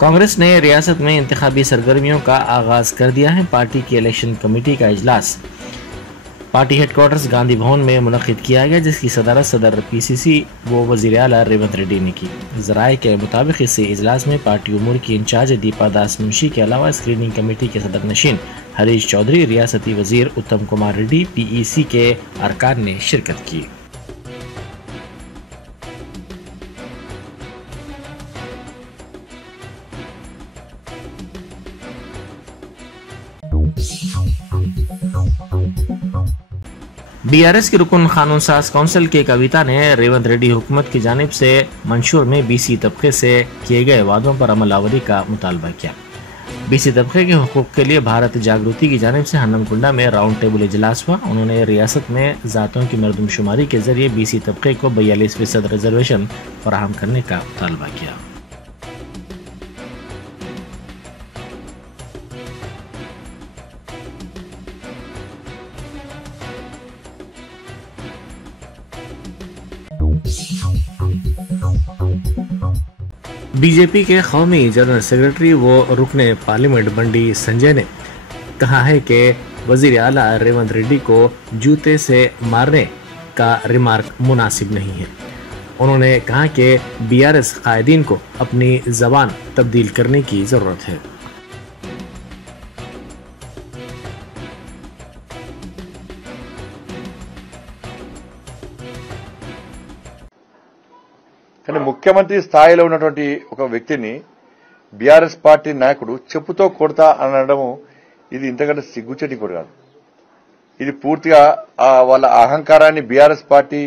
कांग्रेस ने रियासत में इंतखाबी सरगर्मियों का आगाज कर दिया है। पार्टी की इलेक्शन कमेटी का इजलास पार्टी हेडक्वार्टर्स गांधी भवन में मुनक्किद किया गया, जिसकी सदारत सदर पीसीसी व वज़ीर आला रेवंत रेड्डी ने की। ज़राए के मुताबिक इस इजलास में पार्टी उमूर की इंचार्ज दीपा दास मुंशी के अलावा स्क्रीनिंग कमेटी के सदर नशीन हरीश चौधरी, रियासती वजीर उत्तम कुमार रेड्डी, पीईसी के अरकान ने शिरकत की। बीआरएस की रुकन कानून साज काउंसिल के कविता ने रेवंत रेड्डी हुकूमत की जानिब से मंशूर में बीसी तबके से किए गए वादों पर अमलावरी का मुतालबा किया। बीसी तबके के हुकूक के लिए भारत जागृति की जानिब से हन्नमकुंडा में राउंड टेबल इजलास हुआ। उन्होंने रियासत में जातों की मरदमशुमारी के जरिए बीसी तबके को 42% रिजर्वेशन फराहम करने का मुतालबा किया। बीजेपी के कौमी जनरल सेक्रेटरी व रुकने पार्लियामेंट बंडी संजय ने कहा है कि वजीर आला रेवंत रेड्डी को जूते से मारने का रिमार्क मुनासिब नहीं है। उन्होंने कहा कि बीआरएस कायदीन को अपनी जबान तब्दील करने की जरूरत है। కానీ ముఖ్యమంత్రి స్థాయిలో ఉన్నటువంటి ఒక వ్యక్తిని బీఆర్ఎస్ పార్టీ నాయకుడు చెప్పుతో కొడతా అనడం ఇది ఇంతకంటే సిగ్గుచేటి కూడా కాదు. ఇది పూర్తిగా వాళ్ళ అహంకారాన్ని బీఆర్ఎస్ పార్టీ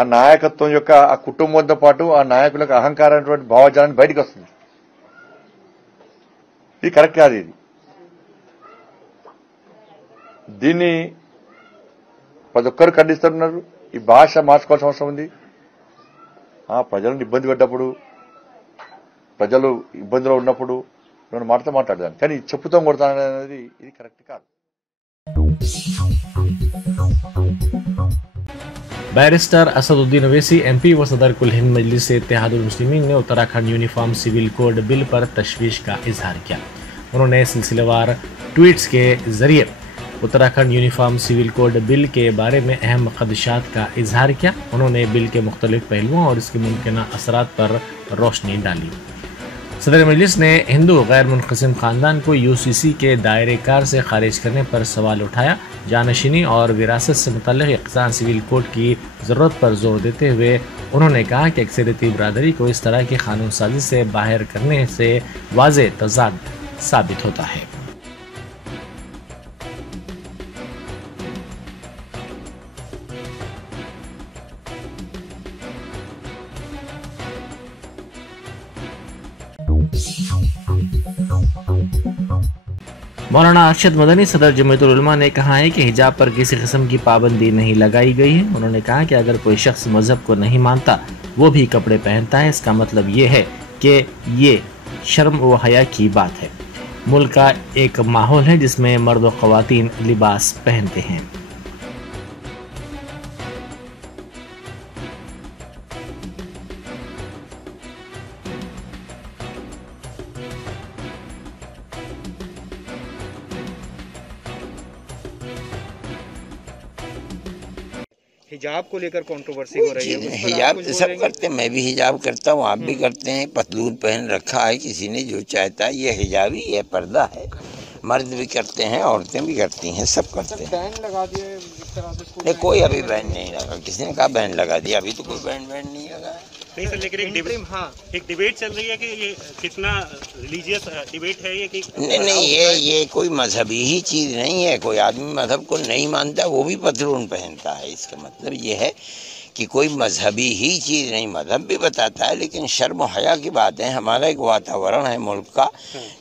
ఆ నాయకత్వం యొక్క ఆ కుటుంబంతో పాటు ఆ నాయకులకు అహంకారమైనటువంటి భావజాలాన్ని బయటకు వస్తుంది. ఇది కరెక్ట్ కాదు. దీన్ని ప్రతి ఒక్కరు ఖండిస్తున్నారు. ఈ భాష మార్చుకోవాల్సిన అవసరం ఉంది. ప్రజలను ఇబ్బంది పెట్టినప్పుడు, ప్రజలు ఇబ్బందిలో ఉన్నప్పుడు నేను మాట్లాడదాను, కానీ చెప్పుతో కొడతాననేది ఇది కరెక్ట్ కాదు. बैरिस्टर असदुद्दीन ओवैसी एमपी व सदर कुल हिंद मजलिस इत्तेहादुल मुस्लिमीन ने Uttarakhand uniform civil code bill पर तशवीश का इजहार किया। उन्होंने सिलसिलेवार ट्वीट्स के जरिए Uttarakhand uniform civil code bill के बारे में अहम खदशात का इजहार किया। उन्होंने बिल के मुख्तलिफ पहलुओं और इसके मुमकिन असरात पर रोशनी डाली। सदर मजलिस ने हिंदू गैर मुनक़सिम ख़ानदान को यूसीसी के दायरे कार से खारिज करने पर सवाल उठाया। जानशीनी और विरासत से मुतल्लिक़ इक़्तिसाद सिविल कोड की ज़रूरत पर जोर देते हुए उन्होंने कहा कि अक्सरियती बरादरी को इस तरह की कानून साजी से बाहर करने से वाज़ेह तज़ाद साबित होता है। मौलाना अरशद मदनी सदर जमीयतुल उलमा ने कहा है कि हिजाब पर किसी किस्म की पाबंदी नहीं लगाई गई है। उन्होंने कहा कि अगर कोई शख्स मजहब को नहीं मानता वो भी कपड़े पहनता है, इसका मतलब ये है कि ये शर्म व हया की बात है। मुल्क का एक माहौल है जिसमें मर्द व ख़वातीन लिबास पहनते हैं। हिजाब को लेकर कंट्रोवर्सी हो रही है। हिजाब तो सब करते हैं, मैं भी हिजाब करता हूँ, आप भी करते हैं। पतलून पहन रखा है किसी ने, जो चाहता है ये हिजाब ही है, पर्दा है। मर्द भी करते हैं, औरतें भी करती हैं, सब करते हैं। बैन लगा दिए इस तरह से? नहीं, कोई अभी बैन नहीं लगा। किसी ने कहा बैन लगा दिया? अभी तो कोई बैन नहीं लगा। नहीं सर, लेकिन एक डिबेट चल रही है कि ये कितना रिलीजियस डिबेट है ये कि नहीं, ये कोई मजहबी ही चीज़ नहीं है। कोई आदमी मजहब को नहीं मानता वो भी पतलून पहनता है। इसका मतलब ये है कि कोई मजहबी ही चीज़ नहीं, मजहब भी बताता है, लेकिन शर्म और हया की बात है। हमारा एक वातावरण है मुल्क का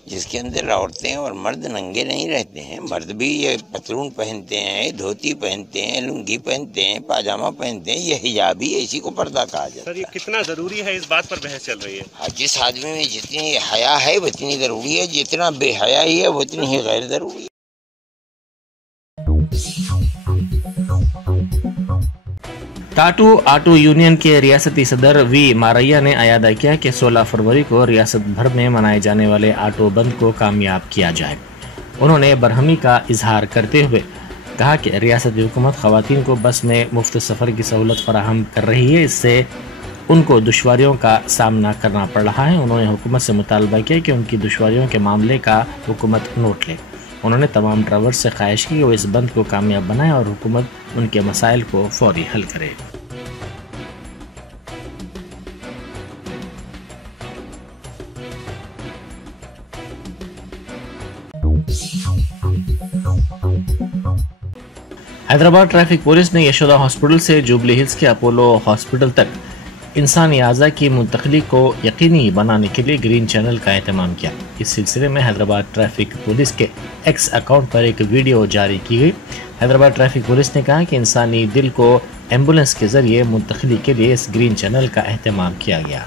जिसके अंदर औरतें और मर्द नंगे नहीं रहते हैं। मर्द भी ये पतलून पहनते हैं, धोती पहनते हैं, लुंगी पहनते हैं, पाजामा पहनते हैं। ये हिजाब ही इसी को पर्दा कहा जाता है। सर, ये कितना ज़रूरी है, इस बात पर बहस चल रही है। जिस आदमी में जितनी हया है उतनी ज़रूरी है, जितना बेहया ही है उतनी ही गैर ज़रूरी है। टाटू आटो यूनियन के रियासती सदर वी मारैया ने अयादा किया कि 16 फरवरी को रियासत भर में मनाए जाने वाले आटो बंद को कामयाब किया जाए। उन्होंने बरहमी का इजहार करते हुए कहा कि रियासती हुकूमत खवातीन को बस में मुफ्त सफ़र की सहूलत फराहम कर रही है, इससे उनको दुश्वारियों का सामना करना पड़ रहा है। उन्होंने हुकूमत से मुतालबा किया कि उनकी दुश्वारियों के मामले का हुकूमत नोट ले। उन्होंने तमाम ड्राइवर्स से ख्वाहिश की कि वो इस बंद को कामयाब बनाए और हुकूमत उनके मसाइल को फौरी हल करे। हैदराबाद ट्रैफिक पुलिस ने यशोदा हॉस्पिटल से जुबली हिल्स के अपोलो हॉस्पिटल तक इंसानी आज़ा की मुंतकली को यकीनी बनाने के लिए ग्रीन चैनल का एहतमाम किया। इस सिलसिले में हैदराबाद ट्रैफिक पुलिस के एक्स अकाउंट पर एक वीडियो जारी की गई। हैदराबाद ट्रैफिक पुलिस ने कहा कि इंसानी दिल को एम्बुलेंस के जरिए मुंतकली के लिए इस ग्रीन चैनल का एहतमाम किया गया।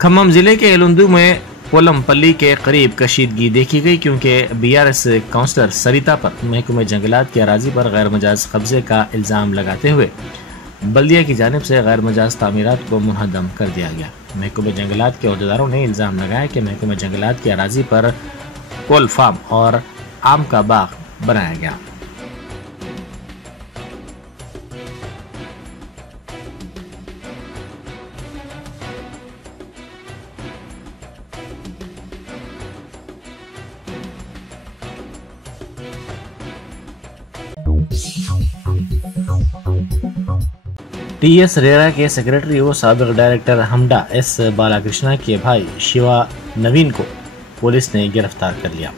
खम्मम जिले के एलुंदू में पोलमपल्ली के करीब कशीदगी देखी गई, क्योंकि बीआरएस काउंसलर सरिता पर महकमे जंगलात की अराजी पर गैर मजाज कब्जे का इल्ज़ाम लगाते हुए बल्दिया की जानिब से गैर मजाज तामीरात को मुनहदम कर दिया गया। महकमे जंगलात के अहदेदारों ने इल्ज़ाम लगाया कि महकमे जंगलात की अराजी पर कोल फार्म और आम का बाग बनाया गया। टीएस रेरा के सेक्रेटरी व साबिक डायरेक्टर हमडा एस बालाकृष्णा के भाई शिवा नवीन को पुलिस ने गिरफ्तार कर लिया।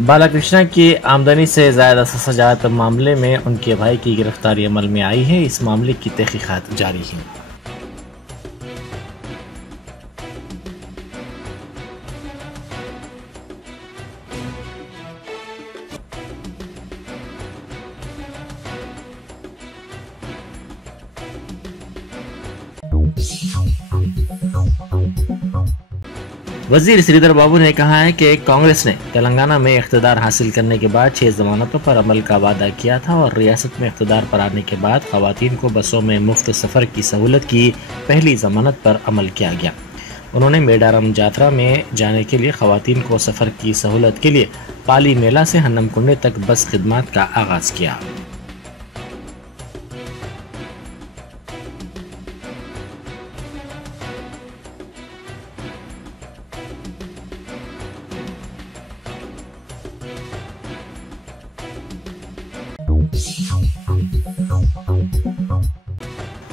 बालाकृष्णा की आमदनी से ज़्यादा सजात मामले में उनके भाई की गिरफ्तारी अमल में आई है। इस मामले की तहकीकात जारी है। वजीर श्रीधर बाबू ने कहा है कि कांग्रेस ने तेलंगाना में इख्तिदार हासिल करने के बाद 6 जमानतों पर अमल का वादा किया था और रियासत में इख्तिदार पर आने के बाद खवातीन को बसों में मुफ्त सफ़र की सहूलत की पहली जमानत पर अमल किया गया। उन्होंने मेडारम जात्रा में जाने के लिए खवातीन को सफ़र की सहूलत के लिए पाली मेला से हन्नमकुंडे तक बस खिदमात का आगाज़ किया।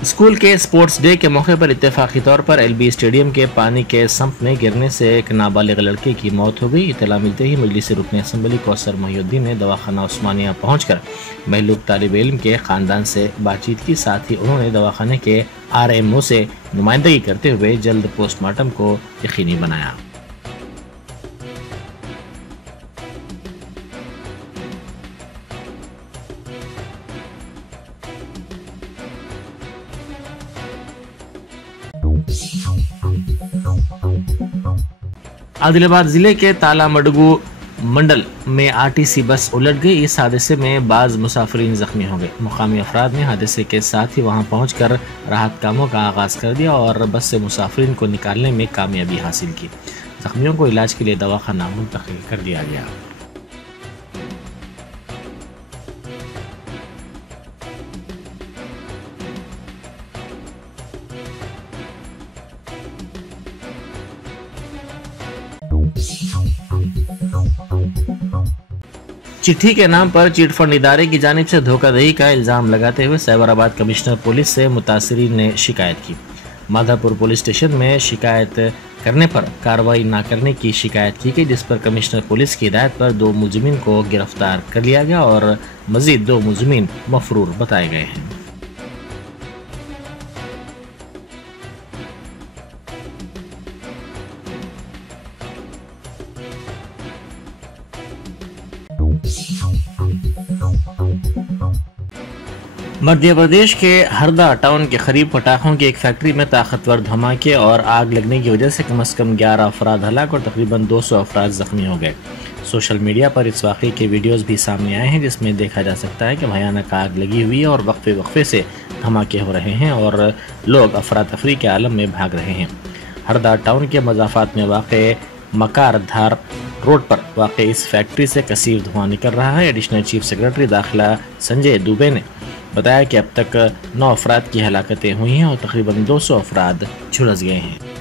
स्कूल के स्पोर्ट्स डे के मौके पर इत्तेफाकी तौर पर एलबी स्टेडियम के पानी के संप में गिरने से एक नाबालिग लड़के की मौत हो गई। इत्तला मिलते ही मजलिस रुकन असम्बली कौसर मोहिउद्दीन ने दवाखाना उस्मानिया पहुंचकर महलूक तालिब इल्म के ख़ानदान से बातचीत की। साथ ही उन्होंने दवाखाने के RMO से नुमाइंदगी करते हुए जल्द पोस्टमार्टम को यकीनी बनाया। आदिलाबाद जिले के तालामडगू मंडल में RTC बस उलट गई। इस हादसे में बाज मुसाफिरीन जख्मी हो गए। मुकामी अफराद ने हादसे के साथ ही वहां पहुंचकर राहत कामों का आगाज कर दिया और बस से मुसाफिरीन को निकालने में कामयाबी हासिल की। जख्मियों को इलाज के लिए दवाखाना मुंतकिल कर दिया गया। चिट्ठी के नाम पर चिटफंड इदारे की जानिब से धोखाधड़ी का इल्जाम लगाते हुए साइबराबाद कमिश्नर पुलिस से मुतासिरीन ने शिकायत की। माधापुर पुलिस स्टेशन में शिकायत करने पर कार्रवाई न करने की शिकायत की गई, जिस पर कमिश्नर पुलिस की हिदायत पर 2 मुजरिमीन को गिरफ्तार कर लिया गया और मजीद 2 मुजरिमीन मफरूर बताए गए हैं। मध्य प्रदेश के हरदा टाउन के करीब पटाखों की एक फैक्ट्री में ताकतवर धमाके और आग लगने की वजह से कम से कम 11 अफराद हलाक और तकरीबन 200 अफराद जख्मी हो गए। सोशल मीडिया पर इस वाक़े के वीडियोस भी सामने आए हैं जिसमें देखा जा सकता है कि भयानक आग लगी हुई है और वक्फे वक्फे से धमाके हो रहे हैं और लोग अफरा तफरी के आलम में भाग रहे हैं। हरदा टाउन के मज़ाफ़ात में वाक़ मकार धार रोड पर वाक़ इस फैक्ट्री से कसीर धुआं निकल रहा है। एडिशनल चीफ सेक्रेटरी दाखिला संजय दुबे ने बताया कि अब तक 9 अफराद की हलाकतें हुई हैं और तकरीबन 200 अफराद झुलस गए हैं।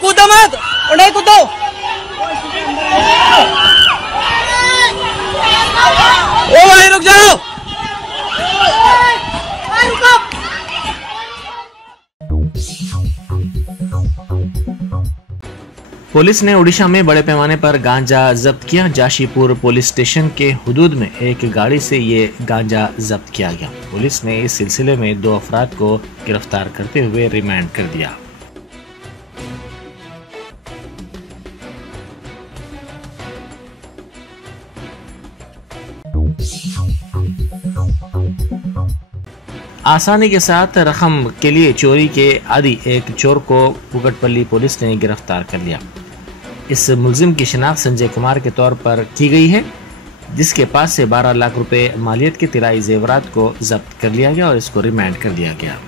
कूदो मत, नहीं कूदो। ओ भाई रुक जाओ। पुलिस ने ओडिशा में बड़े पैमाने पर गांजा जब्त किया। जाशीपुर पुलिस स्टेशन के हुदूद में एक गाड़ी से ये गांजा जब्त किया गया। पुलिस ने इस सिलसिले में 2 अफराद को गिरफ्तार करते हुए रिमांड कर दिया। आसानी के साथ रकम के लिए चोरी के आदि एक चोर को कुकटपल्ली पुलिस ने गिरफ्तार कर लिया। इस मुलजिम की शिनाख्त संजय कुमार के तौर पर की गई है, जिसके पास से 12 लाख रुपए मालियत के तिराई जेवरात को जब्त कर लिया गया और इसको रिमांड कर दिया गया।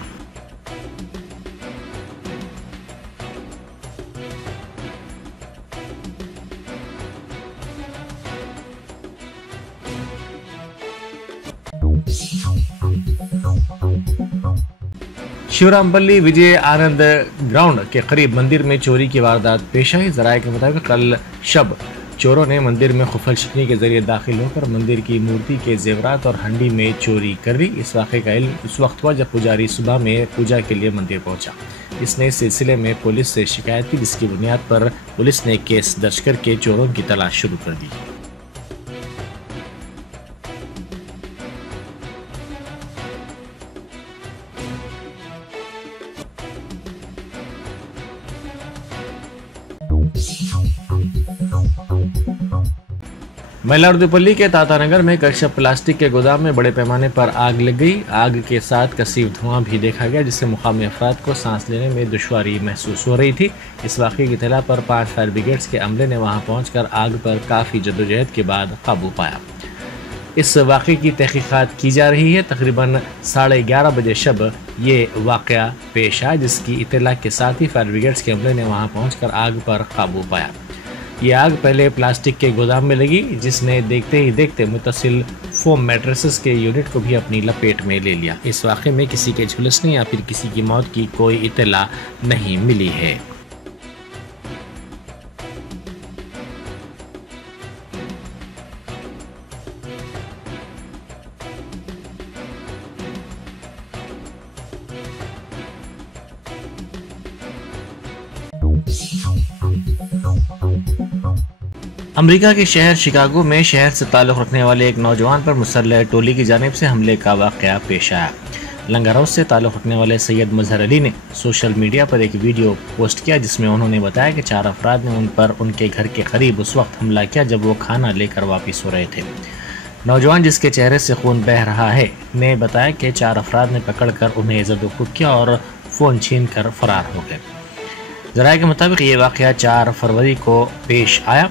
शिवरामपल्ली विजय आनंद ग्राउंड के करीब मंदिर में चोरी की वारदात पेश आई। जराये के मुताबिक कल शब चोरों ने मंदिर में खुफल शिकनी के जरिए दाखिल होकर मंदिर की मूर्ति के जेवरात और हंडी में चोरी कर दी। इस वाक़े का इल्म उस वक्त हुआ जब पुजारी सुबह में पूजा के लिए मंदिर पहुंचा। इसने इस सिलसिले में पुलिस से शिकायत की, जिसकी बुनियाद पर पुलिस ने केस दर्ज करके चोरों की तलाश शुरू कर दी। मइलार्दुपल्ली के तातानगर में कश्यप प्लास्टिक के गोदाम में बड़े पैमाने पर आग लग गई। आग के साथ कसीर धुआं भी देखा गया, जिससे मुकामी अफराद को सांस लेने में दुश्वारी महसूस हो रही थी। इस वाक़े की इत्तला पर 5 फायर ब्रिगेड्स के अमले ने वहां पहुंचकर आग पर काफ़ी जद्दोजहद के बाद काबू पाया। इस वाक़े की तहकीकात की जा रही है। तकरीबन 11:30 बजे शब ये वाक़या पेश आया, जिसकी इत्तला के साथ ही फायर ब्रिगेड्स के अमले ने वहां पहुंचकर आग पर काबू पाया। ये आग पहले प्लास्टिक के गोदाम में लगी, जिसने देखते ही देखते मुतसिल फोम मैट्रेसेस के यूनिट को भी अपनी लपेट में ले लिया। इस वाक़े में किसी के झुलसने या फिर किसी की मौत की कोई इत्तला नहीं मिली है। अमेरिका के शहर शिकागो में शहर से ताल्लुक़ रखने वाले एक नौजवान पर मुसल्लह टोली की जानिब से हमले का वाक़या पेश आया। लंगर हाउस से ताल्लुक़ रखने वाले सैयद मजहर अली ने सोशल मीडिया पर एक वीडियो पोस्ट किया, जिसमें उन्होंने बताया कि 4 अफराद ने उन पर उनके घर के करीब उस वक्त हमला किया जब वो खाना लेकर वापस हो रहे थे। नौजवान, जिसके चेहरे से खून बह रहा है, ने बताया कि 4 अफराद ने पकड़कर उन्हें ज़द-ओ-खुद किया और फ़ोन छीन कर फरार हो गए। ज़राए के मुताबिक ये वाक़या 4 फरवरी को पेश आया।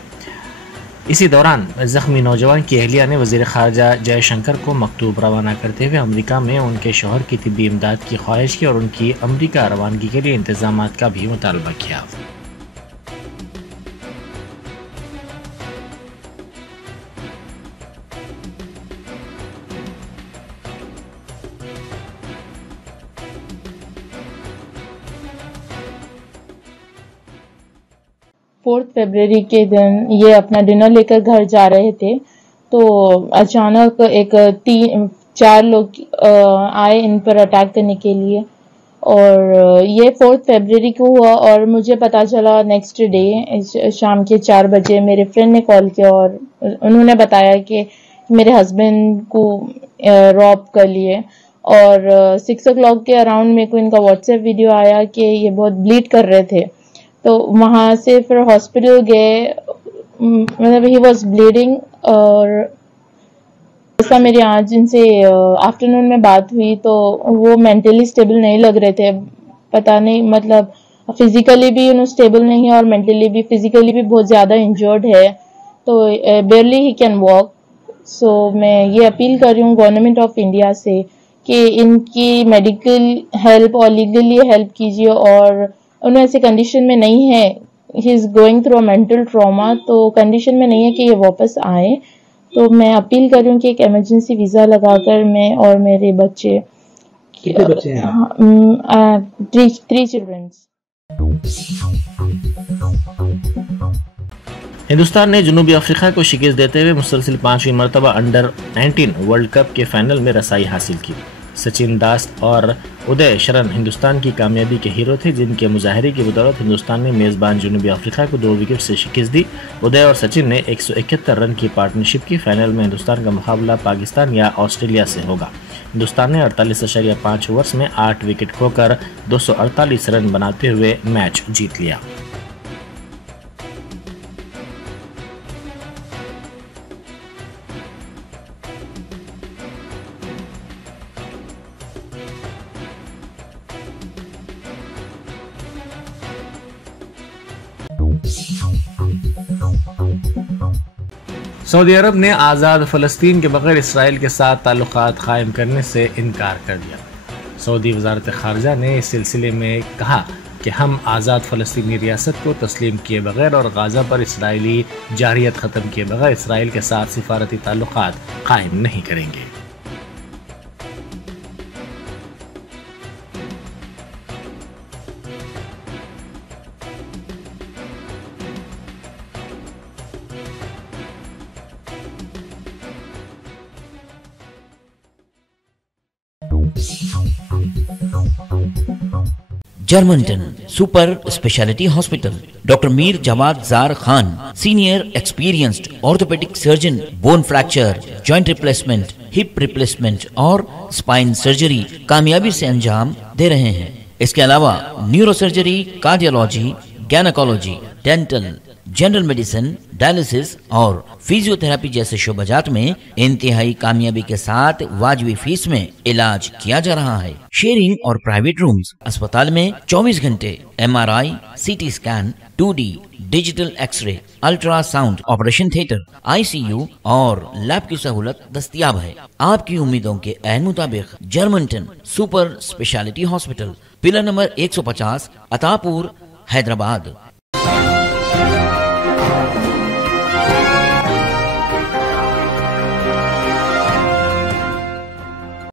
इसी दौरान जख्मी नौजवान की अहलिया ने वज़ीर ख़ारजा जयशंकर को मकतूब रवाना करते हुए अमेरिका में उनके शौहर की तिब्बी इमदाद की ख्वाहिश की और उनकी अमेरिका रवानगी के लिए इंतज़ामात का भी मुतालबा किया। 4 फरवरी के दिन ये अपना डिनर लेकर घर जा रहे थे, तो अचानक 4 लोग आए इन पर अटैक करने के लिए। और ये 4 फरवरी को हुआ और मुझे पता चला नेक्स्ट डे शाम के 4 बजे मेरे फ्रेंड ने कॉल किया और उन्होंने बताया कि मेरे हस्बैंड को रॉब कर लिए। और 6 o'clock के अराउंड मेरे को इनका व्हाट्सएप वीडियो आया कि ये बहुत ब्लीड कर रहे थे, तो वहाँ से फिर हॉस्पिटल गए, मतलब ही वॉज ब्लीडिंग। और ऐसा मेरी आज इनसे आफ्टरनून में बात हुई तो वो मेंटली स्टेबल नहीं लग रहे थे, पता नहीं, मतलब फिजिकली भी उन्हें स्टेबल नहीं है और मेंटली भी, फिजिकली भी बहुत ज़्यादा इंजर्ड है, तो बेयरली ही कैन वॉक। सो मैं ये अपील कर रही हूँ गवर्नमेंट ऑफ इंडिया से कि इनकी मेडिकल हेल्प और लीगली हेल्प कीजिए। और उन्हें ऐसे कंडीशन में नहीं है, he is going through a mental trauma, तो कंडीशन में नहीं है कि ये वापस आए। तो मैं अपील कर रही हूँ कि एक इमरजेंसी वीज़ा लगाकर मैं और मेरे बच्चे, कितने बच्चे हैं? 3 चिल्ड्रन। हिंदुस्तान ने जनूबी अफ्रीका को शिकस्त देते हुए मुसलसल 5वीं मरतबा अंडर-19 वर्ल्ड कप के फाइनल में रसाई हासिल की। सचिन दास और उदय शरण हिंदुस्तान की कामयाबी के हीरो थे, जिनके मुजाहरे की बदौलत हिंदुस्तान ने मेज़बान जनूबी अफ्रीका को 2 विकेट से शिकस्त दी। उदय और सचिन ने 171 रन की पार्टनरशिप की। फाइनल में हिंदुस्तान का मुकाबला पाकिस्तान या ऑस्ट्रेलिया से होगा। हिंदुस्तान ने 48.5 ओवर्स में 8 विकेट खोकर 248 रन बनाते हुए मैच जीत लिया। सऊदी अरब ने आज़ाद फ़लस्तीन के बगैर इसराइल के साथ ताल्लुकात कायम करने से इनकार कर दिया। सऊदी वज़ारत ख़ारजा ने इस सिलसिले में कहा कि हम आज़ाद फ़लस्तीनी रियासत को तस्लीम किए बगैर और गाज़ा पर इसराइली जारियत ख़त्म किए बगैर इसराइल के साथ सिफारती ताल्लुकात कायम नहीं करेंगे। जर्मनटन super speciality hospital, doctor Mir Jawad Jar Khan, senior experienced orthopedic surgeon, bone fracture, joint replacement, hip replacement और स्पाइन सर्जरी कामयाबी से अंजाम दे रहे हैं। इसके अलावा neuro surgery, cardiology, gynaecology, dental, general medicine, dialysis और फिजियोथेरेपी जैसे शोबाजात में इंतहाई कामयाबी के साथ वाजबी फीस में इलाज किया जा रहा है। शेयरिंग और प्राइवेट रूम्स, अस्पताल में 24 घंटे MRI, CT scan, 2D digital x-ray, ultrasound, operation theatre, ICU और लैब की सहूलत दस्तयाब है। आपकी उम्मीदों के ऐन मुताबिक Germanten super speciality hospital, pillar number 150, Attapur, Hyderabad.